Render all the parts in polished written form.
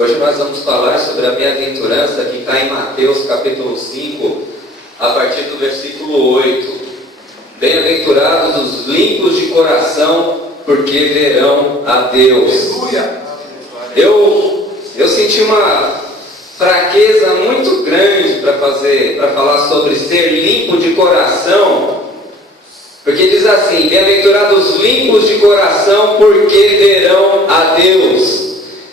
Hoje nós vamos falar sobre a bem-aventurança que está em Mateus capítulo 5, a partir do versículo 8. Bem-aventurados os limpos de coração, porque verão a Deus. Eu senti uma fraqueza muito grande para falar sobre ser limpo de coração, porque diz assim: bem-aventurados limpos de coração, porque verão a Deus.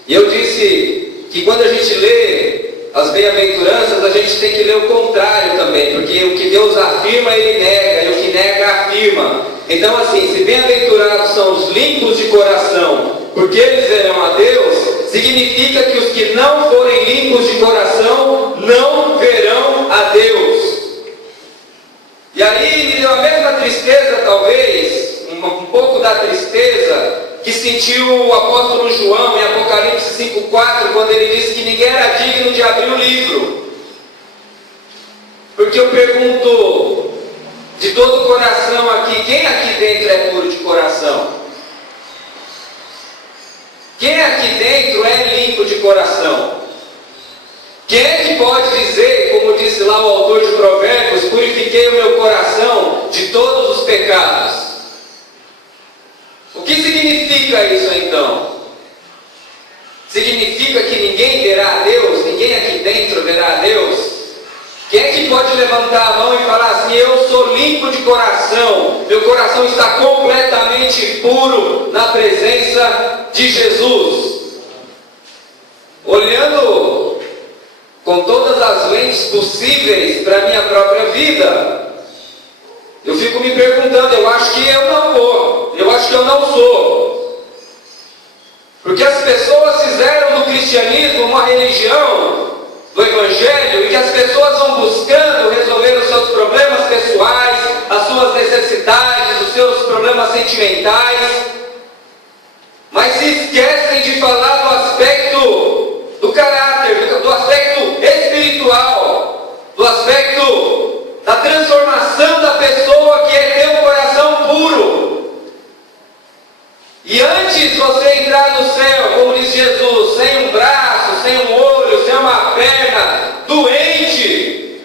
E eu disse que quando a gente lê as bem-aventuranças, a gente tem que ler o contrário também, porque o que Deus afirma, Ele nega, e o que nega, afirma. Então assim, se bem-aventurados são os limpos de coração, porque eles verão a Deus, significa que os que não forem limpos de coração, não verão a Deus. E aí me deu a mesma tristeza, talvez, um pouco da tristeza que sentiu o apóstolo João em Apocalipse 5,4, quando ele disse que ninguém era digno de abrir o livro. Porque eu pergunto, de todo o coração aqui, quem aqui dentro é puro de coração? Quem aqui dentro é limpo de coração? Quem é que pode dizer, como disse lá o autor de Provérbios, purifiquei o meu coração de todos os pecados? O que significa isso então? Significa que ninguém verá a Deus? Ninguém aqui dentro verá a Deus? Quem é que pode levantar a mão e falar assim: eu sou limpo de coração, meu coração está completamente puro na presença de Jesus? Olhando com todas as lentes possíveis para a minha própria vida, eu fico me perguntando, eu acho que eu não vou, eu acho que eu não sou. Porque as pessoas fizeram do cristianismo uma religião do Evangelho, e que as pessoas vão buscando resolver os seus problemas pessoais, as suas necessidades, os seus problemas sentimentais, mas se esquecem de falar do aspecto do caráter, do aspecto espiritual, do aspecto da transformação da pessoa, que é ter um coração puro. E antes você entrar no céu, como diz Jesus, sem um braço, sem um olho, sem uma perna, doente,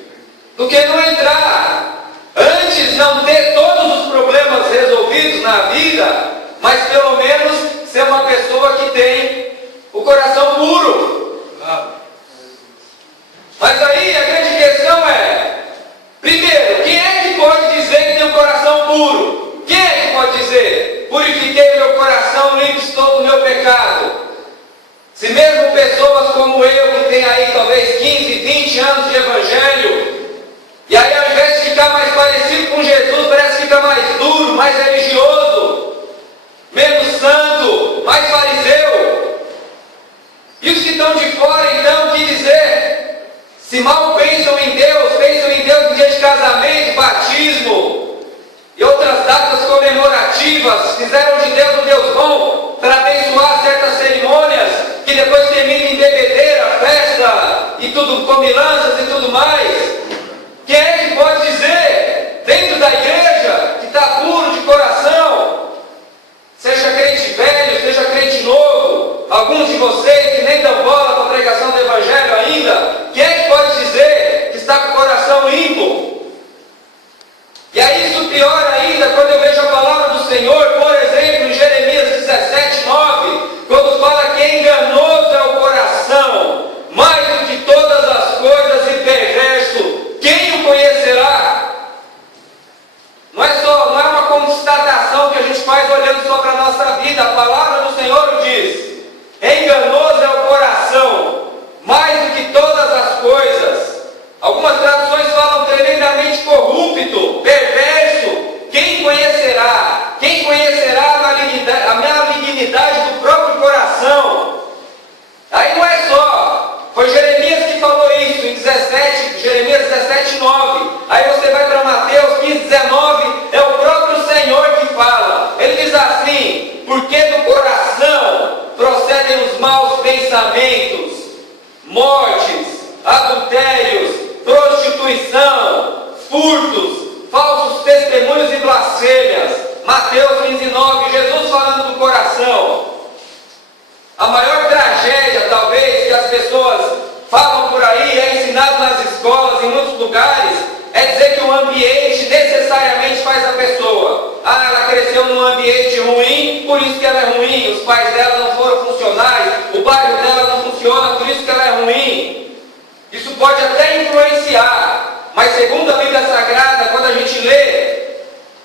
do que não entrar. Antes não ter todos os problemas resolvidos na vida, mas pelo menos ser uma pessoa que tem o coração puro. Mas aí a grande questão é: primeiro, quem é que pode dizer que tem um coração puro? Quem é que pode dizer: purifiquei meu coração, limpo estou do meu pecado? Se mesmo pessoas como eu, que tem aí talvez 15, 20 anos de evangelho, e aí ao invés de ficar mais parecido com Jesus, parece que fica mais duro, mais religioso, menos santo, mais fariseu. E os que estão de fora, então, o que dizer? Se mal pensam em Deus no dia de casamento, batismo e outras datas comemorativas, fizeram de Deus um Deus bom para abençoar certas cerimônias, que depois terminam em bebedeira, festa e tudo, comilanças e tudo mais. Quem é que pode dizer, dentro da igreja, que está puro de coração? Seja crente velho, seja crente novo, alguns de vocês que nem dão bola para a pregação do Evangelho ainda, quem é que pode dizer que está com o coração limpo? E aí isso piora ainda quando eu vejo a palavra do Senhor, por exemplo, em Jeremias 17:9, quando fala que enganoso é o coração, mais do que todas as coisas, e perverso, quem o conhecerá? Não é uma constatação que a gente faz olhando só para a nossa vida. A palavra do Senhor diz: enganoso é o coração, mais do que todas as coisas. Algumas traduções falam tremendamente corrupto, perverso. Quem conhecerá? Quem conhecerá a malignidade do próprio coração? Aí não é só, foi Jeremias que falou isso em Jeremias 17:9. Aí você vai para Mateus 15:19, é o próprio Senhor que fala. Ele diz assim: porque do coração procedem os maus pensamentos, mortes, adultérios, prostituição, furtos, falsos testemunhos e blasfêmias. Mateus 15:9, Jesus falando do coração. A maior tragédia, talvez, que por isso que ela é ruim, os pais dela não foram funcionais, o bairro dela não funciona, por isso que ela é ruim. Isso pode até influenciar, mas segundo a Bíblia Sagrada, quando a gente lê,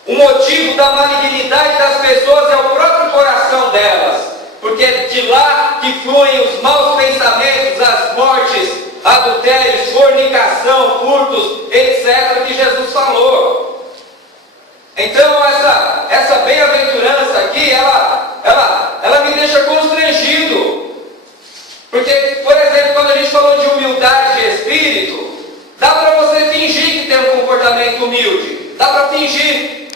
o motivo da malignidade das pessoas é o próprio coração delas, porque é de lá que fluem os maus pensamentos, as mortes, adultérios, fornicação, furtos, etc., que Jesus falou. Então essa bem-aventurança aqui, ela me deixa constrangido. Porque, por exemplo, quando a gente falou de humildade de espírito, dá para você fingir que tem um comportamento humilde. Dá para fingir.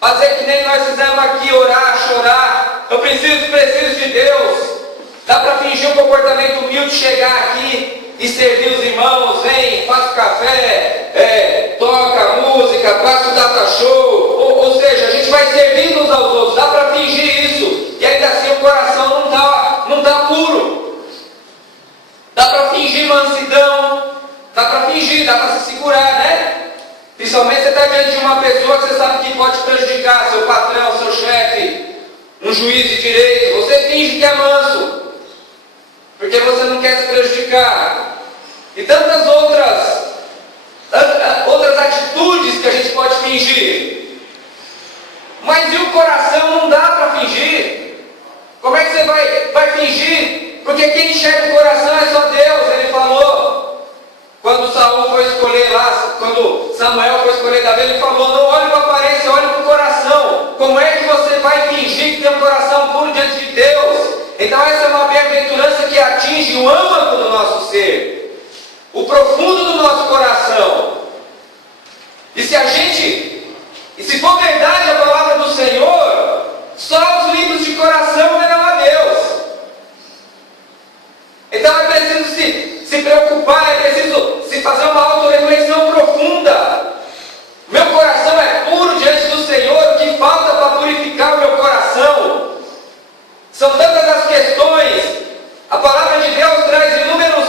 Fazer que nem nós fizemos aqui, orar, chorar. Eu preciso de Deus. Dá para fingir um comportamento humilde, chegar aqui e servir os irmãos. Vem, faz café, toca música, passa o data show. Ou seja, a gente vai servindo uns aos outros. Dá para fingir isso. E ainda assim o coração não tá puro. Dá para fingir mansidão. Dá para fingir, dá para se segurar, né? Principalmente você está diante de uma pessoa que você sabe que pode prejudicar, seu patrão, seu chefe, um juiz de direito. Você finge que é manso, porque você não quer se prejudicar. E tantas outras atitudes que a gente pode fingir. Mas e o coração não dá para fingir? Como é que você vai fingir? Porque quem enxerga o coração é só Deus, ele falou. Quando Saul foi escolher lá, quando Samuel foi escolher Davi, ele falou, não olhe para a aparência, olhe para o coração. Como é que você vai fingir que tem um coração puro diante de Deus? Então essa é uma bem-aventurança que atinge o âmago do nosso ser, o profundo do nosso coração. E se for verdade a palavra do Senhor, só os limpos de coração verão a Deus. Então é preciso se preocupar, é preciso se fazer uma autorreflexão profunda. Meu coração é puro diante do Senhor, o que falta para purificar o meu coração? São tantas as questões. A palavra de Deus traz inúmeros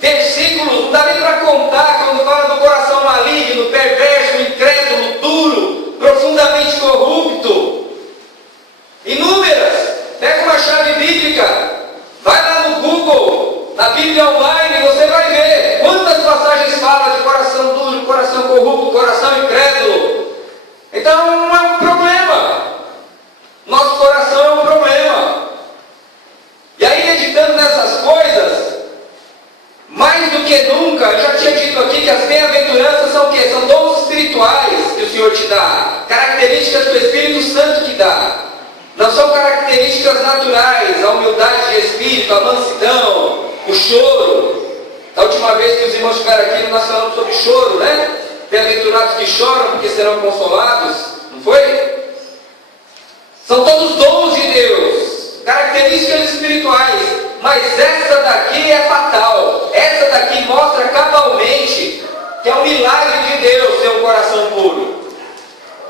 versículos, não dá nem para contar, quando fala do coração maligno, perverso, incrédulo, duro, profundamente corrupto. Inúmeras. Pega uma chave bíblica, vai lá no Google, na Bíblia online, você vai ver quantas passagens falam de coração duro, coração corrupto, coração incrédulo. Então não é um problema. Nosso coração é um problema. E aí, meditando nessas coisas, mais do que nunca, eu já tinha dito aqui que as bem-aventuranças são o quê? São dons espirituais que o Senhor te dá, características do Espírito Santo que dá. Não são características naturais, a humildade de espírito, a mansidão, o choro. Da última vez que os irmãos estiveram aqui, nós falamos sobre choro, né? Bem-aventurados que choram, porque serão consolados. Não foi? São todos dons de Deus, características espirituais. Mas essa daqui é fatal. Essa daqui mostra cabalmente que é um milagre de Deus ter um coração puro.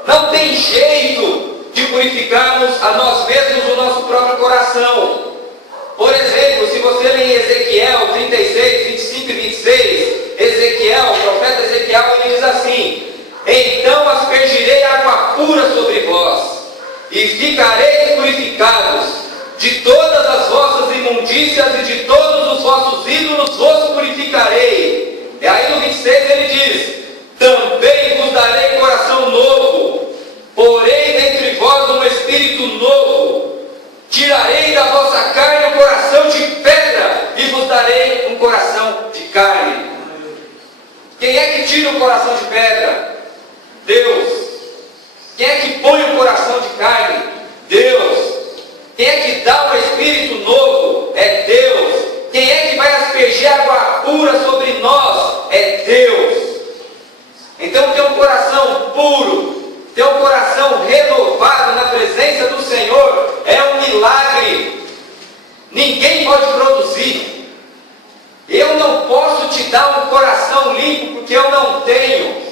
Não tem jeito de purificarmos a nós mesmos o nosso próprio coração. Por exemplo, se você lê em Ezequiel 36, 25 e 26, Ezequiel, o profeta Ezequiel, ele diz assim: então aspergirei água pura sobre vós, e ficareis purificados, de todas as vossas imundícias e de todos os vossos ídolos vos purificarei. E aí no 26 ele diz: também vos darei coração novo, porei dentre vós um espírito novo, tirarei da vossa carne um coração de pedra e vos darei um coração de carne. Quem é que tira o coração de pedra? Deus. Quem é que põe o coração de carne? Deus. Quem é que dá um espírito novo? É Deus. Quem é que vai aspergir água pura sobre nós? É Deus. Então ter um coração puro, ter um coração renovado na presença do Senhor é um milagre. Ninguém pode produzir. Eu não posso te dar um coração limpo porque eu não tenho.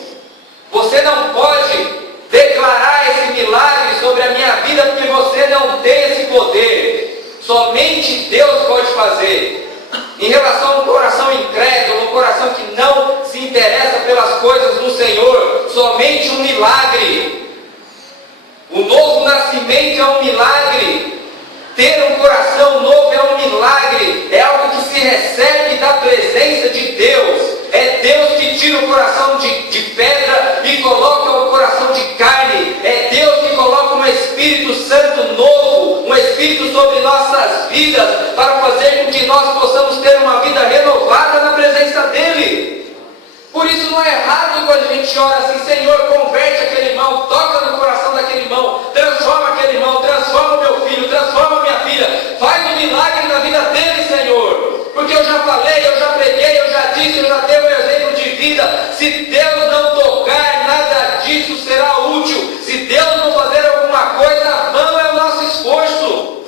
Você não pode declarar esse milagre sobre a minha vida porque você não tem esse poder. Somente Deus pode fazer. Em relação a um coração incrédulo, um coração que não se interessa pelas coisas do Senhor, somente um milagre. O novo nascimento é um milagre. Espírito sobre nossas vidas, para fazer com que nós possamos ter uma vida renovada na presença dEle. Por isso não é errado quando a gente ora assim: Senhor, converte aquele irmão, toca no coração daquele irmão, transforma aquele irmão, transforma o meu filho, transforma a minha filha, faz um milagre na vida dele, Senhor. Porque eu já falei, eu já preguei, eu já disse, eu já dei um exemplo de vida. Se Deus não tocar, nada disso será útil. Se Deus não fazer alguma coisa, vão é o nosso esforço.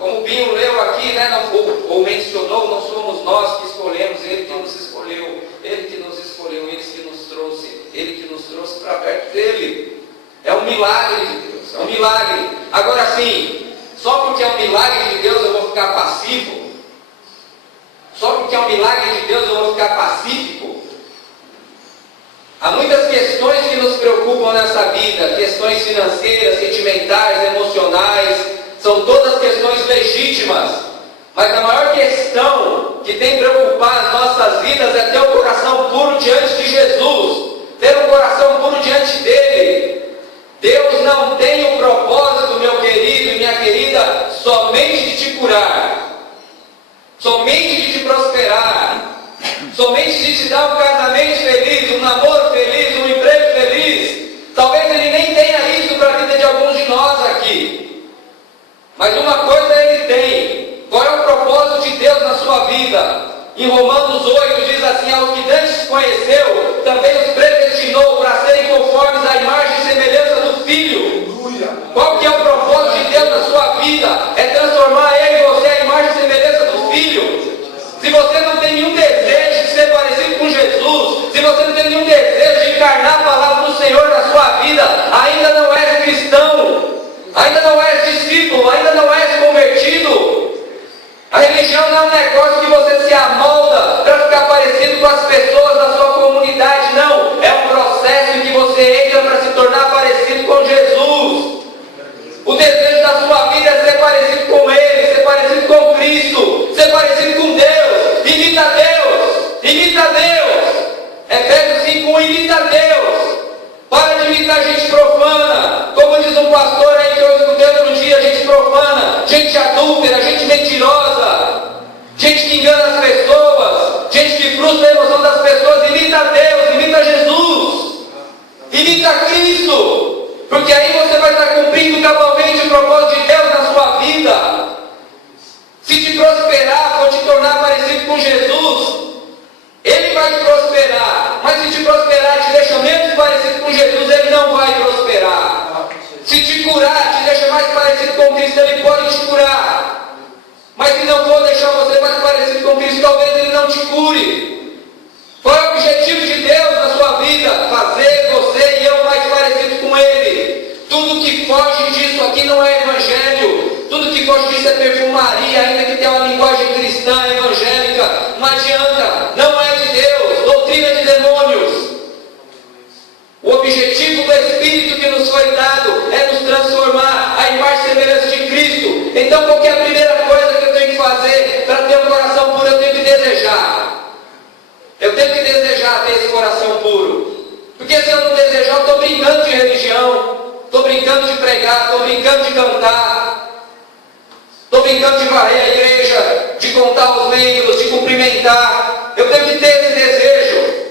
Como o Binho leu aqui, né, ou mencionou, não somos nós que escolhemos, Ele que nos escolheu, Ele que nos escolheu, Ele que nos trouxe para perto dEle. É um milagre de Deus, é um milagre. Agora sim, só porque é um milagre de Deus eu vou ficar passivo? Só porque é um milagre de Deus eu vou ficar pacífico? Há muitas questões que nos preocupam nessa vida, questões financeiras, sentimentais, emocionais, são todas questões legítimas. Mas a maior questão que tem preocupado as nossas vidas é ter um coração puro diante de Jesus, ter um coração puro diante dEle. Deus não tem o propósito, meu querido e minha querida, somente de te curar, somente de te prosperar, somente de te dar um casamento feliz, um namoro feliz, um emprego feliz. Talvez Ele nem tenha isso para a vida de alguns de nós aqui. Mas uma coisa Ele tem. Qual é o propósito de Deus na sua vida? Em Romanos 8 diz assim: aos que dantes conheceu, também os predestinou para serem conformes à imagem e semelhança do Filho. Qual que é o propósito de Deus na sua vida? É transformar eu e você à imagem e semelhança do Filho. Se você não tem nenhum desejo de ser parecido com Jesus, se você não tem nenhum desejo de encarnar a palavra do Senhor na sua vida, ainda não és cristão, ainda não és discípulo, ainda não és convertido. A religião não é um negócio que você se amolda para ficar parecido com as pessoas da sua comunidade, não. É um processo em que você entra para se tornar parecido com Jesus. O desejo da sua vida é ser parecido com Ele, ser parecido com Cristo, ser parecido com Deus. Imita Deus, imita Deus. Efésios 5:1, imita Deus. Para de imitar gente profana. Como diz um pastor aí que eu escutei outro dia, gente profana, gente adúltera, gente mentirosa, gente que engana as pessoas, gente que frustra a emoção das pessoas. Imita Deus, imita Jesus, imita Cristo, porque aí você vai estar cumprindo cabalmente o propósito de Deus na sua vida. Se te prosperar, for te tornar parecido com Jesus, Ele vai te prosperar. Mas se te prosperar e te deixa menos parecido com Jesus, Ele não vai prosperar. Se te curar, te deixa mais parecido com Cristo, Ele pode te curar. Mas se não for deixar você mais parecido com Cristo, talvez Ele não te cure. Qual é o objetivo de Deus na sua vida? Fazer você e eu mais parecidos com Ele. Tudo que foge disso aqui não é evangelho. Tudo que foge disso é perfumaria, ainda que tenha uma linguagem cristã, evangélica. Não adianta, não é de Deus, doutrina de demônios. O objetivo do Espírito que nos foi dado é nos transformar à imagem e semelhança de Cristo. Então, qual que é a primeira coisa que eu tenho que fazer para ter um coração puro? Eu tenho que desejar. Eu tenho que desejar ter esse coração puro. Porque se eu não desejar, eu estou brincando de religião, estou brincando de pregar, estou brincando de cantar, estou brincando de varrer a igreja, de contar os membros, de cumprimentar. Eu tenho que ter esse desejo.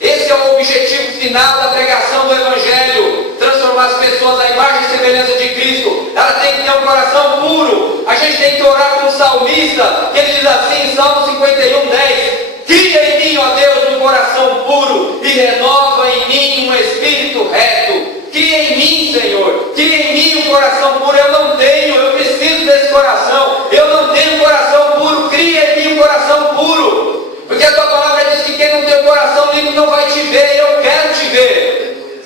Esse é o objetivo final da pregação do Evangelho: transformar as pessoas à imagem e semelhança de Cristo. Ela tem que ter um coração puro. A gente tem que orar com o salmista, que ele diz assim em Salmo 51:10: cria em mim, ó Deus, um coração puro e renova em mim um espírito reto. Cria em mim, Senhor, cria em mim um coração puro. Eu não tenho, eu preciso desse coração. Eu não tenho um coração puro. Cria em mim um coração puro. Porque a tua palavra diz que quem não tem um coração limpo não vai te ver. Eu quero te ver.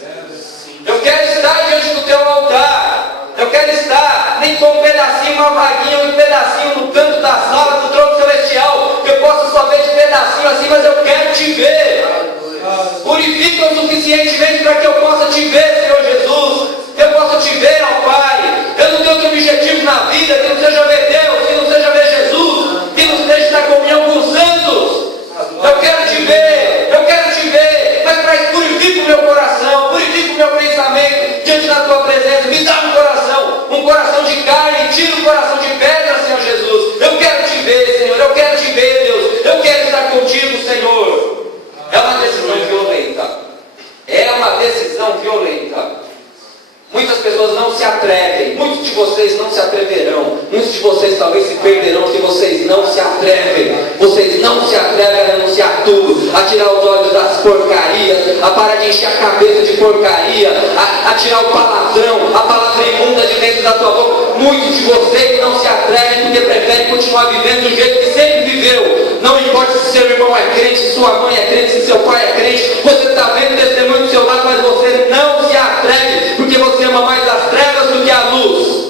Eu quero estar diante do teu altar. Eu quero estar, nem com um pedacinho, uma vaguinha, um pedacinho no canto da sala do trono celestial, que eu possa só ver de pedacinho assim, mas eu quero te ver. Purifica-o suficientemente para que eu possa te ver, Senhor Jesus. Eu possa te ver, ó Pai. Eu não tenho outro objetivo na vida que não seja ver Deus, que não seja ver Jesus, que não seja na comunhão com os santos. Eu quero te ver, mas para isso purifica o meu coração, purifica o meu pensamento diante da tua presença. Me dá um coração de carne, tira o coração de vocês talvez se perderão se vocês não se atrevem. Vocês não se atrevem a renunciar tudo, a tirar os olhos das porcarias, a parar de encher a cabeça de porcaria, a tirar o palavrão, a palavra imunda de dentro da tua boca. Muitos de vocês não se atrevem porque preferem continuar vivendo do jeito que sempre viveu. Não importa se seu irmão é crente, se sua mãe é crente, se seu pai é crente, você está vendo testemunho do seu lado, mas você não se atreve, porque você ama mais as trevas do que a luz.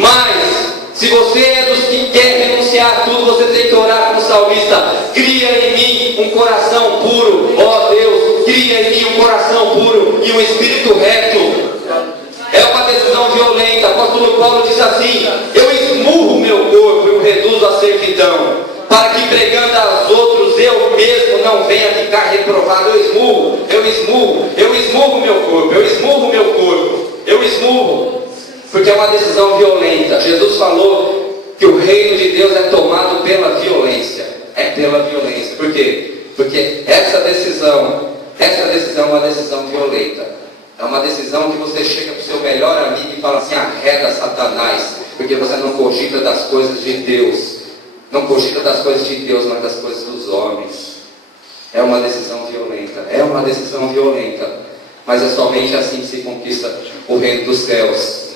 Mas, se você é dos que quer renunciar a tudo, você tem que orar com o salmista: cria em mim um coração puro, ó Deus, cria em mim um coração puro e um espírito reto. É uma decisão violenta. O apóstolo Paulo diz assim: eu esmurro meu corpo e o reduzo à servidão, para que pregando aos outros eu mesmo não venha ficar reprovado. Eu esmurro meu corpo, porque é uma decisão violenta. Jesus falou que o reino de Deus é tomado pela violência. É pela violência. Por quê? Porque essa decisão é uma decisão violenta. É uma decisão que você chega para o seu melhor amigo e fala assim: arreda Satanás, porque você não cogita das coisas de Deus. Não cogita das coisas de Deus, mas das coisas dos homens. É uma decisão violenta. Mas é somente assim que se conquista o reino dos céus.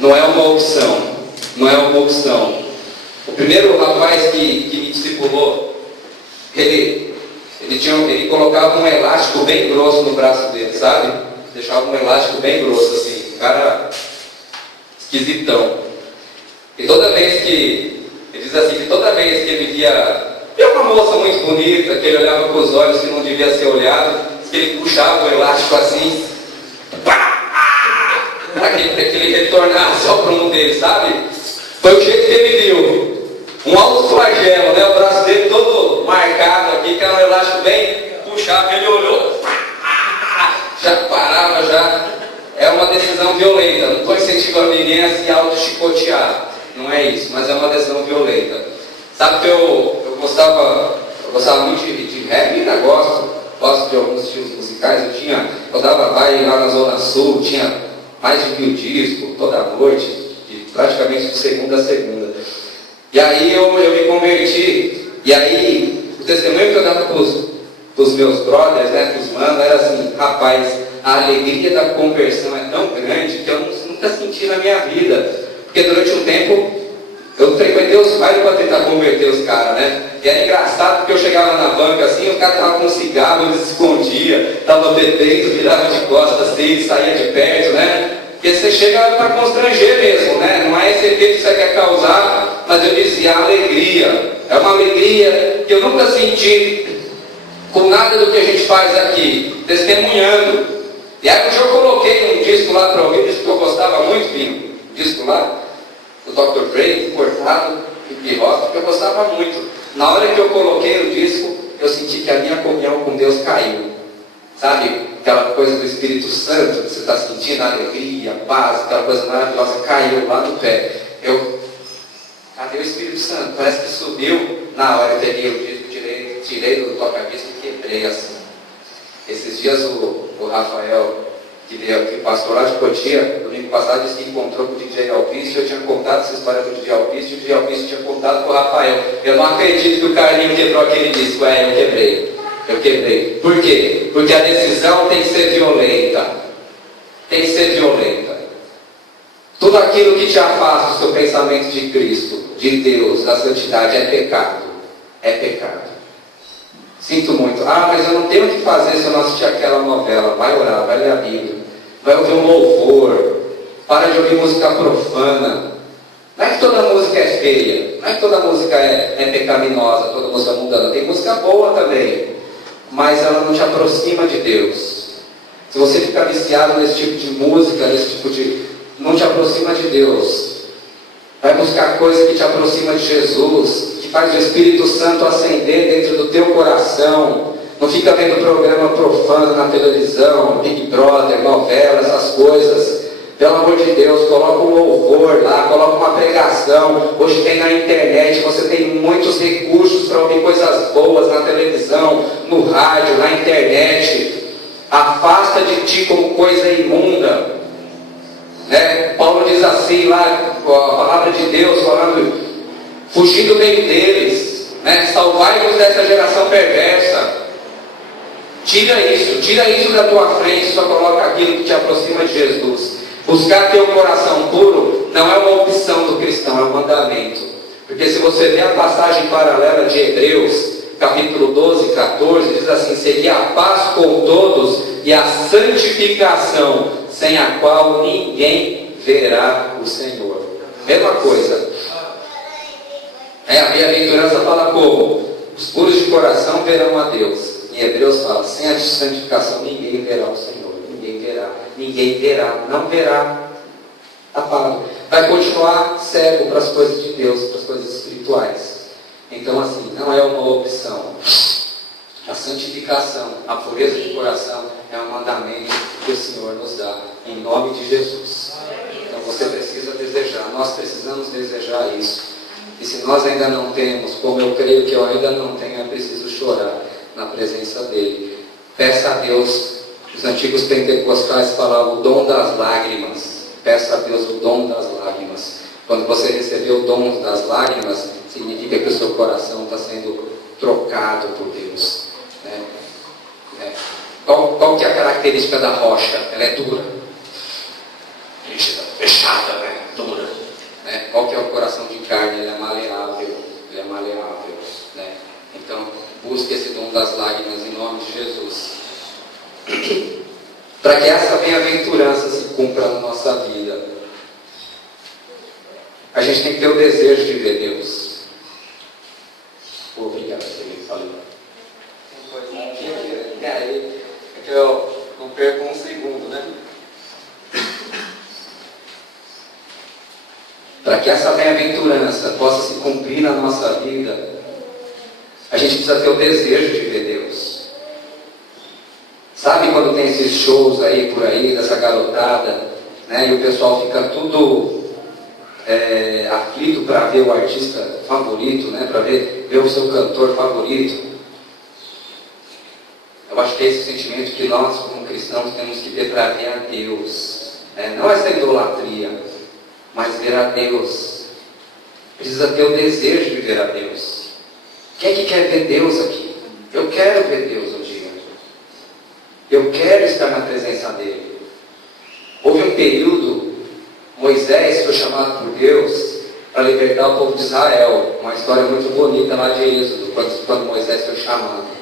Não é uma opção. O primeiro rapaz que me discipulou, ele colocava um elástico bem grosso no braço dele, sabe? Deixava um elástico bem grosso assim, cara esquisitão. E toda vez que ele via uma moça muito bonita, que ele olhava com os olhos que não devia ser olhado, que ele puxava o elástico assim, para que ele retornasse ao prumo dele, sabe? Foi o jeito que ele viu. Um alto flagelo, né? O braço dele todo marcado aqui, que era um elástico bem puxado, ele olhou, já parava, já. É uma decisão violenta. Não estou incentivando ninguém a se auto-chicotear, não é isso, mas é uma decisão violenta. Sabe que eu gostava muito de rap, ainda gosto de alguns estilos musicais. Eu dava baile lá na Zona Sul, tinha mais de 1000 discos toda noite, praticamente de segunda a segunda. E aí eu me converti, e aí o testemunho que eu dava para os meus brothers, né, para os manos, era assim: rapaz, a alegria da conversão é tão grande que eu nunca senti na minha vida. Porque durante um tempo eu frequentei os bailes para tentar converter os caras, né? E era engraçado porque eu chegava na banca assim, os caras estavam com um cigarro, eles se escondiam, estavam bebendo, virava de costas assim, saía de perto, né? Porque você chega para constranger mesmo, né? Não é esse efeito que você quer causar, mas eu dizia: alegria. É uma alegria que eu nunca senti com nada do que a gente faz aqui, testemunhando. E aí eu coloquei um disco lá para ouvir, um disco que eu gostava muito, Binho, um disco lá, do Dr. Dre, cortado, hip hop, que eu gostava muito. Na hora que eu coloquei o disco, eu senti que a minha comunhão com Deus caiu. Sabe, aquela coisa do Espírito Santo, que você está sentindo, a alegria, a paz, aquela coisa maravilhosa, caiu lá no pé. Cadê o Espírito Santo? Parece que subiu. Na hora eu peguei o disco, tirei do toca-disco e quebrei assim. Esses dias o Rafael, que veio aqui, pastor lá de Cotia, domingo passado, disse que encontrou com o DJ Alpiste. Eu tinha contado essa história do DJ Alpiste, e o DJ Alpiste tinha contado com o Rafael. Eu não acredito que o Carlinho quebrou aquele disco. Eu quebrei. Por quê? Porque a decisão tem que ser violenta. Tudo aquilo que te afasta do seu pensamento de Cristo, de Deus, da santidade, é pecado. Sinto muito. Mas eu não tenho o que fazer se eu não assistir aquela novela. Vai orar, vai ler a Bíblia, vai ouvir um louvor, para de ouvir música profana. Não é que toda música é feia, não é que toda música é pecaminosa, toda música mundana. Tem música boa também, mas ela não te aproxima de Deus. Se você ficar viciado nesse tipo de música, não te aproxima de Deus. Vai buscar coisa que te aproxima de Jesus, que faz o Espírito Santo acender dentro do teu coração. Não fica vendo programa profano na televisão, Big Brother, novela, essas coisas. Pelo amor de Deus, coloca um louvor lá, coloca uma pregação. Hoje tem na internet, você tem muitos recursos para ouvir coisas boas na televisão, no rádio, na internet. Afasta de ti como coisa imunda. Paulo diz assim lá, com a palavra de Deus, falando, fugir do meio deles, né? Salvai-vos dessa geração perversa. Tira isso da tua frente, só coloca aquilo que te aproxima de Jesus. Buscar ter um coração puro não é uma opção do cristão, é um mandamento. Porque se você vê a passagem paralela de Hebreus, capítulo 12, 14, diz assim: seria a paz com todos e a santificação, sem a qual ninguém verá o Senhor. Mesma coisa. A bem-aventurança fala como? Os puros de coração verão a Deus. Em Hebreus fala, sem a santificação ninguém verá o Senhor. Ninguém verá, não verá. Tapado. Vai continuar cego para as coisas de Deus, para as coisas espirituais. Então assim, não é uma opção. A santificação, a pureza de coração é um mandamento que o Senhor nos dá, em nome de Jesus. Então você precisa desejar, nós precisamos desejar isso. E se nós ainda não temos, como eu creio que eu ainda não tenho, é preciso chorar na presença dele. Peça a Deus. Os antigos pentecostais falavam o dom das lágrimas. Peça a Deus o dom das lágrimas. Quando você receber o dom das lágrimas, significa que o seu coração está sendo trocado por Deus. Qual que é a característica da rocha? Ela é dura. Rígida, fechada, dura. Qual que é o coração de carne? Ele é maleável. Então, busque esse dom das lágrimas em nome de Jesus. Para que essa bem-aventurança se cumpra na nossa vida, a gente tem que ter o desejo de ver Deus. Obrigado, Senhor. Falei. É que eu não perco um segundo, né? Para que essa bem-aventurança possa se cumprir na nossa vida, a gente precisa ter o desejo de ver Deus. Sabe quando tem esses shows aí por aí, dessa garotada, né? E o pessoal fica tudo aflito para ver o artista favorito, né? Para ver o seu cantor favorito. Eu acho que é esse sentimento que nós, como cristãos, temos que ter para ver a Deus. Não essa idolatria, mas ver a Deus. Precisa ter o desejo de ver a Deus. Quem é que quer ver Deus aqui? Eu quero ver Deus um dia. Eu quero estar na presença dele. Houve um período, Moisés foi chamado por Deus para libertar o povo de Israel. Uma história muito bonita lá de Êxodo, quando Moisés foi chamado.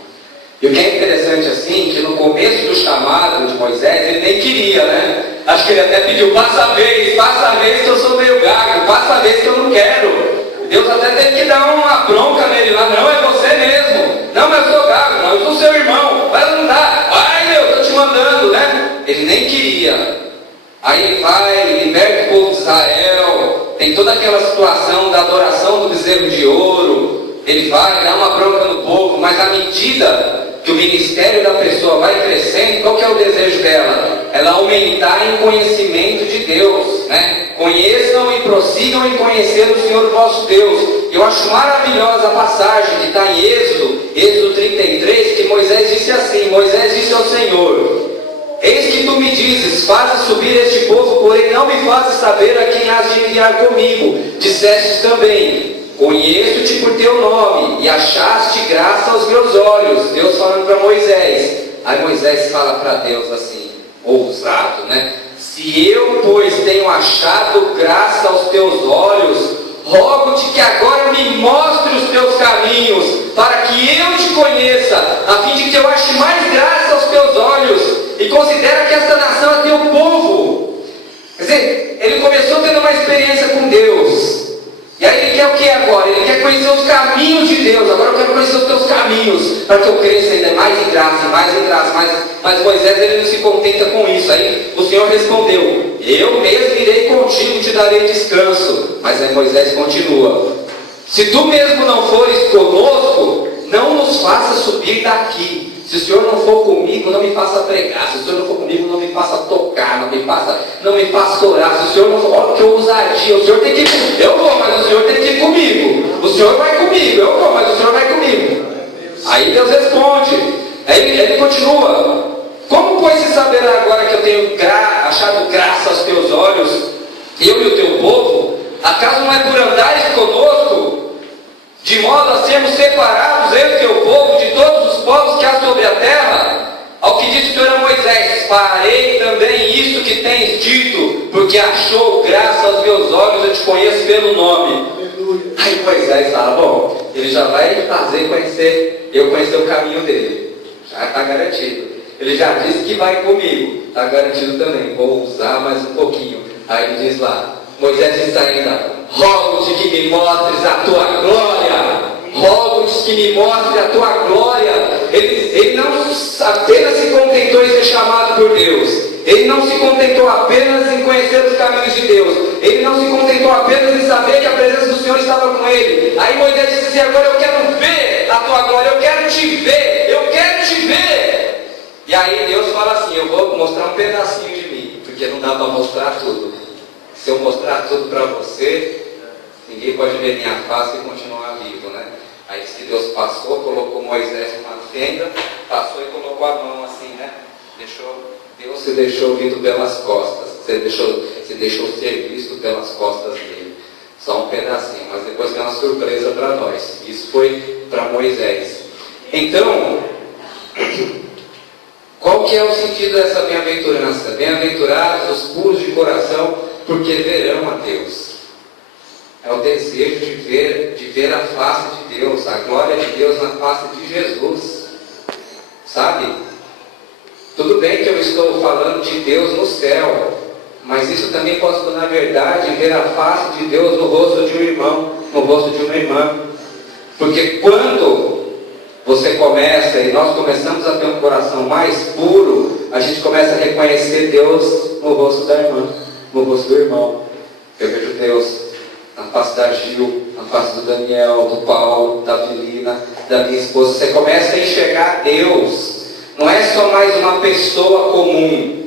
E o que é interessante assim, que no começo do chamado de Moisés, ele nem queria, né? Acho que ele até pediu, passa a vez que eu sou meio gago, passa a vez que eu não quero. Deus até teve que dar uma bronca nele lá, não, é você mesmo. Não, mas eu sou gago, não, eu sou seu irmão. Mas não dá, vai meu, estou te mandando, né? Ele nem queria. Aí ele vai, liberta o povo de Israel, tem toda aquela situação da adoração do bezerro de ouro. Ele vai, dá uma bronca no povo, mas à medida que o ministério da pessoa vai crescendo, qual que é o desejo dela? Ela aumentar em conhecimento de Deus, né? Conheçam e prossigam em conhecer o Senhor vosso Deus. Eu acho maravilhosa a passagem que está em Êxodo 33, que Moisés disse assim, Moisés disse ao Senhor, eis que tu me dizes, faze subir este povo, porém não me fazes saber a quem has de enviar comigo. Dissestes também, conheço-te por teu nome, e achaste graça aos meus olhos. Deus falando para Moisés. Aí Moisés fala para Deus assim, ousado, né? Se eu, pois, tenho achado graça aos teus olhos, rogo-te que agora me mostre os teus caminhos, para que eu te conheça, a fim de que eu ache mais graça aos teus olhos, e considera que esta nação é teu povo. Quer dizer, ele começou tendo uma experiência com Deus. E aí ele quer o que agora? Ele quer conhecer os caminhos de Deus. Agora eu quero conhecer os teus caminhos, para que eu cresça ainda mais em graça, mais em graça, mas Moisés ele não se contenta com isso. Aí o Senhor respondeu, eu mesmo irei contigo, te darei descanso. Mas aí Moisés continua, se tu mesmo não fores conosco, não nos faça subir daqui. Se o Senhor não for comigo, não me faça pregar. Se o Senhor não for comigo, não me faça tocar, não me faça orar. Se o Senhor não for, olha que ousadia, o Senhor tem que ir, eu vou, mas o Senhor tem que ir comigo. O Senhor vai comigo, eu vou, mas o Senhor vai comigo. Aí Deus responde, aí ele continua, como pois se saberá agora que eu tenho achado graça aos teus olhos, eu e o teu Acaso não é por andares conosco, de modo a sermos separados, eu e teu povo, de todos os povos que há sobre a terra? Ao que disse o Senhor a Moisés: farei também isso que tens dito, porque achou graça aos meus olhos, eu te conheço pelo nome. Aí Moisés fala: bom, ele já vai fazer eu conhecer o caminho dele, já está garantido. Ele já disse que vai comigo, está garantido também, vou usar mais um pouquinho. Aí ele diz lá, Moisés diz ainda: rogo-te que me mostres a tua glória. Rogo-te que me mostre a tua glória. Ele não apenas se contentou em ser chamado por Deus. Ele não se contentou apenas em conhecer os caminhos de Deus. Ele não se contentou apenas em saber que a presença do Senhor estava com ele. Aí Moisés disse assim: agora eu quero ver a tua glória, eu quero te ver, eu quero te ver. E aí Deus fala assim: eu vou mostrar um pedacinho de mim, porque não dá para mostrar tudo. Se eu mostrar tudo para você, ninguém pode ver minha face e continuar vivo, né? Aí diz que Deus passou, colocou Moisés numa tenda, passou e colocou a mão assim, né? Deus se deixou vindo pelas costas, se deixou ser visto pelas costas dele. Só um pedacinho, mas depois tem uma surpresa para nós. Isso foi para Moisés. Então, qual que é o sentido dessa bem-aventurança? Bem-aventurados os puros de coração, porque verão a Deus. É o desejo de ver a face de Deus, a glória de Deus na face de Jesus. Sabe? Tudo bem que eu estou falando de Deus no céu, mas isso também pode tornar verdade ver a face de Deus no rosto de um irmão, no rosto de uma irmã. Porque quando você começa, e nós começamos a ter um coração mais puro, a gente começa a reconhecer Deus no rosto da irmã, no rosto do irmão. Eu vejo Deus na face da Gil, na face do Daniel, do Paulo, da Avelina, da minha esposa. Você começa a enxergar Deus. Não é só mais uma pessoa comum.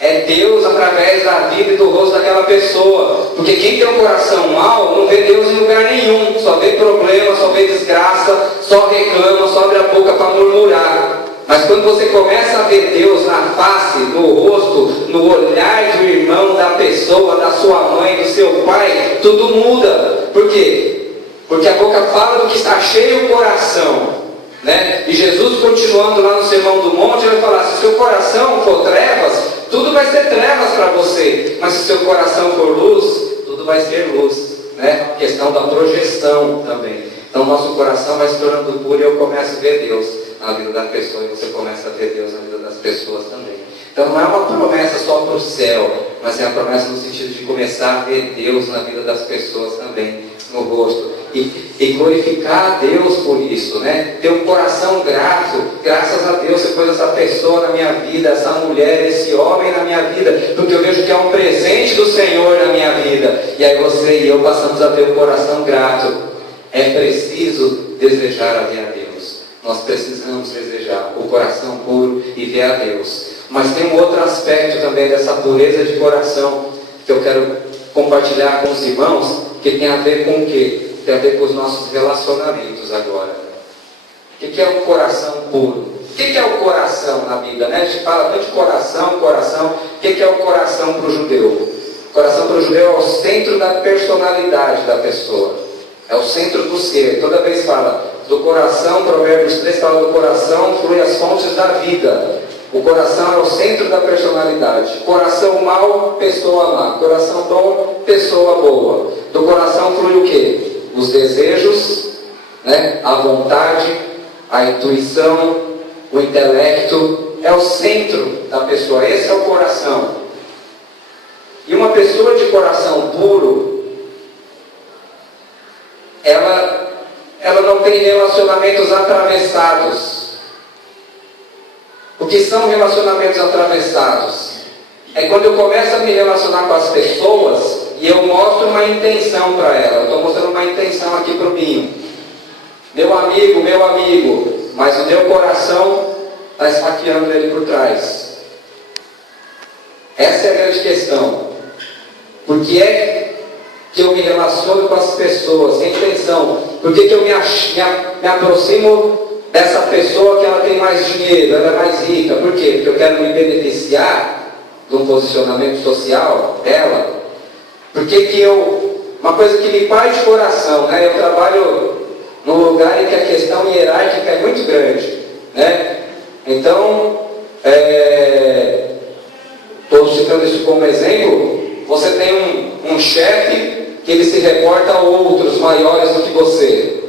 É Deus através da vida e do rosto daquela pessoa. Porque quem tem um coração mau não vê Deus em lugar nenhum. Só vê problema, só vê desgraça, só reclama, só abre a boca para murmurar. Mas quando você começa a ver Deus na face, no rosto, no olhar do irmão, da pessoa, da sua mãe, do seu pai, tudo muda. Por quê? Porque a boca fala do que está cheio o coração. Né? E Jesus, continuando lá no Sermão do Monte, ele vai falar: se o seu coração for trevas, tudo vai ser trevas para você. Mas se o seu coração for luz, tudo vai ser luz. Né? Questão da projeção também. Então nosso coração vai se tornando puro e eu começo a ver Deus na vida da pessoa, e você começa a ver Deus na vida das pessoas também. Então não é uma promessa só para o céu, mas é a promessa no sentido de começar a ver Deus na vida das pessoas também, no rosto, e glorificar a Deus por isso, né? Ter um coração grato, graças a Deus você pôs essa pessoa na minha vida, essa mulher, esse homem na minha vida, porque eu vejo que é um presente do Senhor na minha vida. E aí você e eu passamos a ter um coração grato. É preciso desejar a ver a Deus. Nós precisamos desejar o coração puro e ver a Deus. Mas tem um outro aspecto também dessa pureza de coração que eu quero compartilhar com os irmãos, que tem a ver com o quê? Tem a ver com os nossos relacionamentos agora. O que é um coração puro? O que é o coração na Bíblia? Né? A gente fala muito de coração. O que é o coração para o judeu? O coração para o judeu é o centro da personalidade da pessoa. É o centro do ser. Toda vez fala do coração, Provérbios 3 fala do coração, flui as fontes da vida. O coração é o centro da personalidade. Coração mau, pessoa má. Coração bom, pessoa boa. Do coração flui o quê? Os desejos, né? A vontade, a intuição, o intelecto. É o centro da pessoa. Esse é o coração. E uma pessoa de coração puro, ela não tem relacionamentos atravessados. O que são relacionamentos atravessados? É quando eu começo a me relacionar com as pessoas e eu mostro uma intenção para ela. Eu estou mostrando uma intenção aqui para o Binho. Meu amigo, mas o meu coração está esfaqueando ele por trás. Essa é a grande questão. Por que é que eu me relaciono com as pessoas? Que intenção? Por que eu me aproximo dessa pessoa que ela tem mais dinheiro, ela é mais rica? Por quê? Porque eu quero me beneficiar de um posicionamento social dela? Por que eu uma coisa que me parte o coração, né? Eu trabalho num lugar em que a questão hierárquica é muito grande, né? Então, estou citando isso como exemplo. Você tem um chefe que ele se reporta a outros maiores do que você.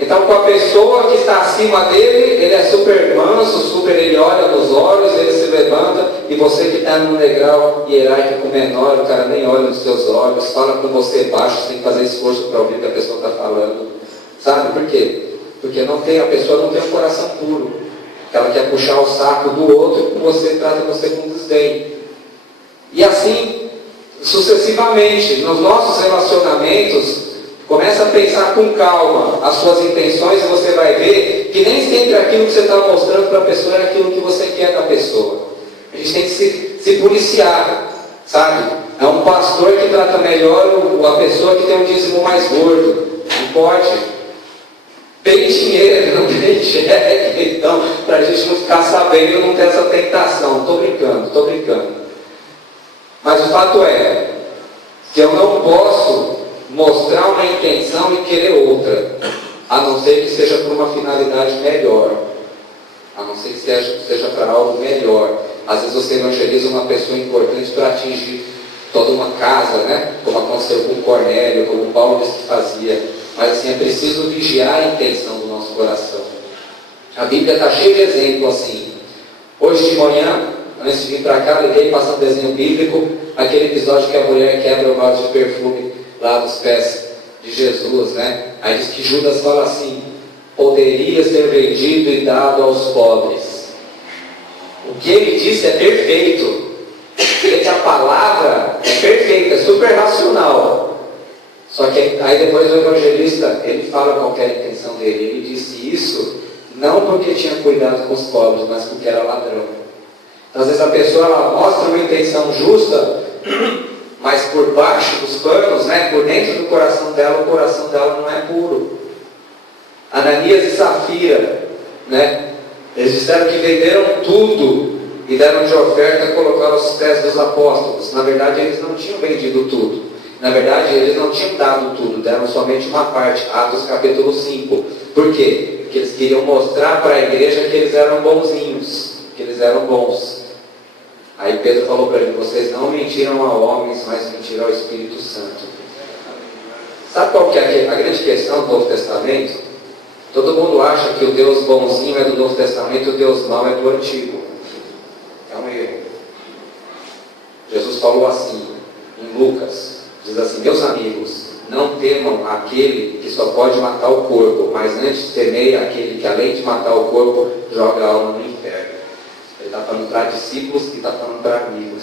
Então, com a pessoa que está acima dele, ele é super manso, ele olha nos olhos, ele se levanta, e você que está num degrau hierárquico menor, o cara nem olha nos seus olhos, fala com você baixo, você tem que fazer esforço para ouvir o que a pessoa está falando. Sabe por quê? Porque a pessoa não tem um coração puro. Ela quer puxar o saco do outro e você trata você com desdém. E assim, sucessivamente, nos nossos relacionamentos, começa a pensar com calma as suas intenções e você vai ver que nem sempre aquilo que você está mostrando para a pessoa é aquilo que você quer da pessoa. A gente tem que se policiar, sabe? É um pastor que trata melhor a pessoa que tem um dízimo mais gordo. Não pode. Tem dinheiro, não tem cheque, então, para a gente não ficar sabendo, não ter essa tentação. Estou brincando. Mas o fato é que eu não posso mostrar uma intenção e querer outra, a não ser que seja por uma finalidade melhor, a não ser que seja para algo melhor. Às vezes você evangeliza uma pessoa importante para atingir toda uma casa, né? Como aconteceu com Cornélio, como Paulo disse que fazia. Mas assim, é preciso vigiar a intenção do nosso coração. A Bíblia está cheia de exemplos assim. Hoje de manhã, antes de vir para cá, liguei passando desenho bíblico, aquele episódio que a mulher quebra o vaso de perfume lá dos pés de Jesus, né? Aí diz que Judas fala assim: poderia ser vendido e dado aos pobres. O que ele disse é perfeito. A palavra é perfeita, é super racional. Só que aí depois o evangelista, ele fala qual é a intenção dele. Ele disse isso não porque tinha cuidado com os pobres, mas porque era ladrão. Então, às vezes a pessoa ela mostra uma intenção justa, mas por baixo dos panos, né, por dentro do coração dela, o coração dela não é puro. Ananias e Safira, né, eles disseram que venderam tudo e deram de oferta e colocaram aos pés dos apóstolos. Na verdade, eles não tinham vendido tudo. Na verdade, eles não tinham dado tudo, deram somente uma parte. Atos capítulo 5. Por quê? Porque eles queriam mostrar para a igreja que eles eram bonzinhos, que eles eram bons. Aí Pedro falou para ele: vocês não mentiram a homens, mas mentiram ao Espírito Santo. Sabe qual que é a grande questão do Novo Testamento? Todo mundo acha que o Deus bonzinho é do Novo Testamento e o Deus mau é do Antigo. É um erro. Jesus falou assim em Lucas, diz assim: meus amigos, não temam aquele que só pode matar o corpo, mas antes temei aquele que além de matar o corpo, joga a alma no inferno. Ele está falando para discípulos e está falando para amigos.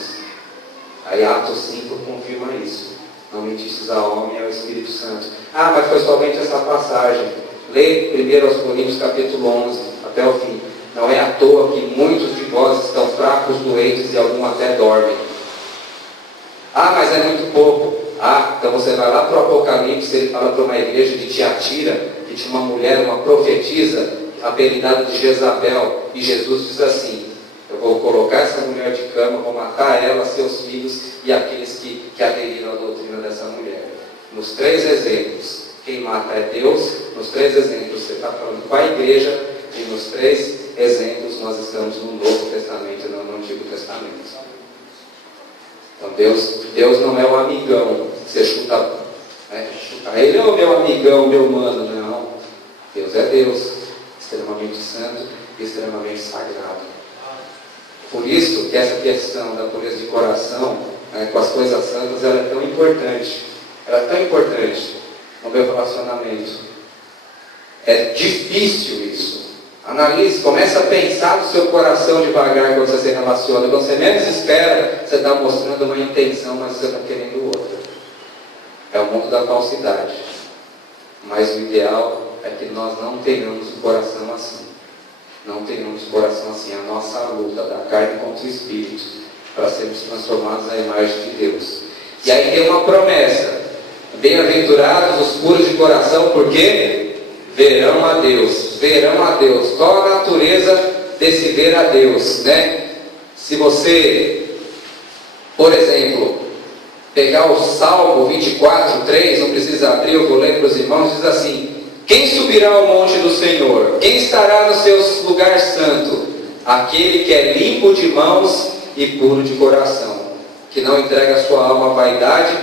Aí Atos 5 confirma isso. Não mentistes a homem, é o Espírito Santo. Ah, mas foi somente essa passagem. Lê 1 Coríntios capítulo 11 até o fim. Não é à toa que muitos de vós estão fracos, doentes e alguns até dormem. Ah, mas é muito pouco. Ah, então você vai lá para o Apocalipse, ele fala para uma igreja de Tiatira, que tinha uma mulher, uma profetisa, apelidada de Jezabel, e Jesus diz assim: eu vou colocar essa mulher de cama, vou matar ela, seus filhos e aqueles que aderiram à doutrina dessa mulher. Nos 3 exemplos, quem mata é Deus. Nos 3 exemplos você está falando com a igreja, e nos 3 exemplos nós estamos no Novo Testamento e não no Antigo Testamento. Então Deus não é um amigão, você chuta, ele é o meu amigão, meu mano, não. Deus é Deus, extremamente santo e extremamente sagrado. Por isso que essa questão da pureza de coração, com as coisas santas, ela é tão importante. Ela é tão importante no meu relacionamento. É difícil isso. Analise, comece a pensar no seu coração devagar quando você se relaciona. Quando você menos espera, você está mostrando uma intenção, mas você está querendo outra. É o mundo da falsidade. Mas o ideal é que nós não tenhamos o coração assim. Não tenhamos o coração assim. A nossa luta da carne contra o Espírito, para sermos transformados na imagem de Deus. E aí tem uma promessa: bem-aventurados os puros de coração, porque verão a Deus. Verão a Deus. Qual a natureza desse ver a Deus, né? Se você, por exemplo, pegar o Salmo 24, 3, não precisa abrir, eu vou ler para os irmãos, diz assim: quem subirá ao monte do Senhor? Quem estará no seu lugar santo? Aquele que é limpo de mãos e puro de coração, que não entrega a sua alma à vaidade,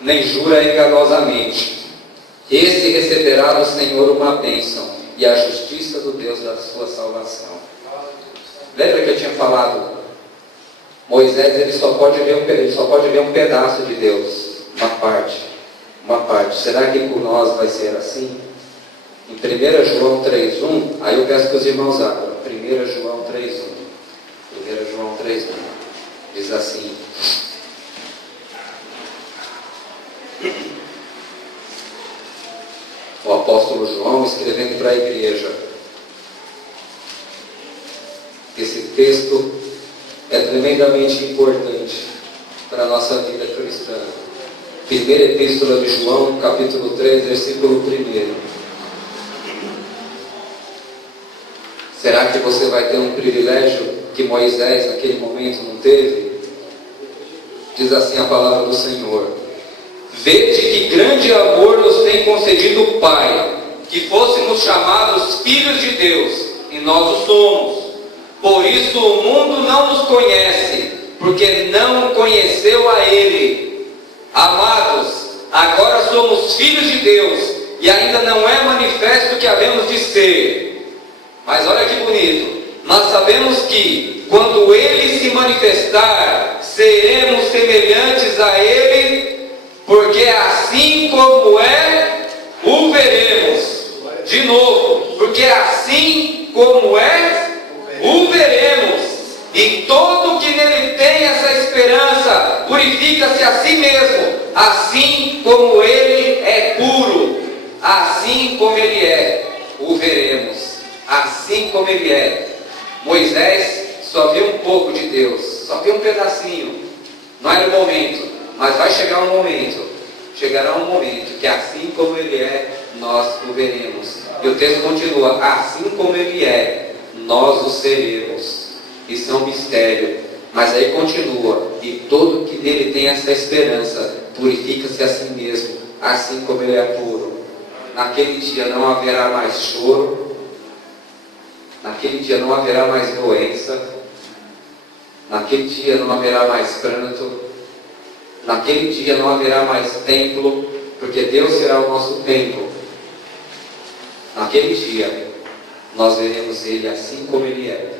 nem jura enganosamente. Este receberá do Senhor uma bênção e a justiça do Deus da sua salvação. Lembra que eu tinha falado? Moisés ele só pode ver um pedaço de Deus, uma parte. Será que por nós vai ser assim? Em 1 João 3,1, aí eu peço que os irmãos abram. 1 João 3,1. 1 João 3,1 diz assim: o apóstolo João escrevendo para a igreja. Esse texto é tremendamente importante para a nossa vida cristã. Primeira epístola de João, capítulo 3, versículo 1. Será que você vai ter um privilégio que Moisés naquele momento não teve? Diz assim a palavra do Senhor: vede que grande amor nos tem concedido o Pai, que fôssemos chamados filhos de Deus, e nós o somos. Por isso o mundo não nos conhece, porque não conheceu a Ele. Amados, agora somos filhos de Deus, e ainda não é manifesto o que havemos de ser. Mas olha que bonito, nós sabemos que quando Ele se manifestar, seremos semelhantes a Ele, porque assim como é, o veremos. De novo, porque assim como é, o veremos. E todo que nele tem essa esperança, purifica-se a si mesmo, assim como Ele é puro, assim como Ele é, o veremos. Assim como Ele é. Moisés só viu um pouco de Deus, só viu um pedacinho. Não era o momento, mas vai chegar um momento. Chegará um momento que assim como Ele é, nós o veremos. E o texto continua: assim como Ele é, nós o seremos. Isso é um mistério. Mas aí continua: e todo que dele tem essa esperança, purifica-se a si mesmo, assim como Ele é puro. Naquele dia não haverá mais choro. Naquele dia não haverá mais doença. Naquele dia não haverá mais pranto. Naquele dia não haverá mais templo, porque Deus será o nosso templo. Naquele dia nós veremos Ele assim como Ele é,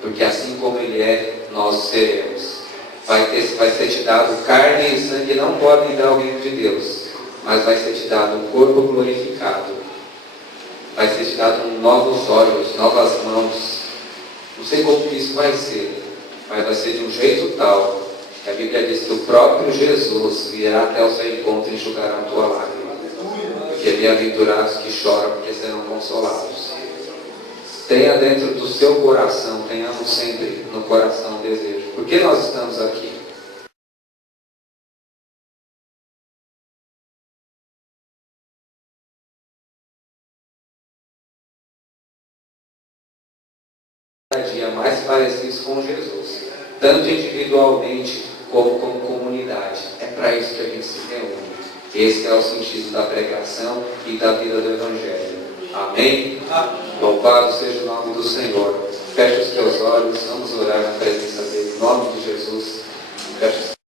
porque assim como Ele é, nós seremos. Vai ser te dado carne e sangue, não podem dar o reino de Deus, mas vai ser te dado um corpo glorificado. Vai ser te dado novos olhos, novas mãos. Não sei como que isso vai ser, mas vai ser de um jeito tal que a Bíblia diz que o próprio Jesus virá até o seu encontro e enxugará a tua lágrima. Porque bem-aventurados que choram, porque serão consolados. Tenha dentro do seu coração, tenhamos sempre no coração o desejo. Por que nós estamos aqui? Cada dia mais parecidos com Jesus, tanto individualmente como comunidade. É para isso que a gente se reúne. Esse é o sentido da pregação e da vida do Evangelho. Amém? Louvado seja o nome do Senhor. Feche os teus olhos, vamos orar na presença dele. Em nome de Jesus, feche os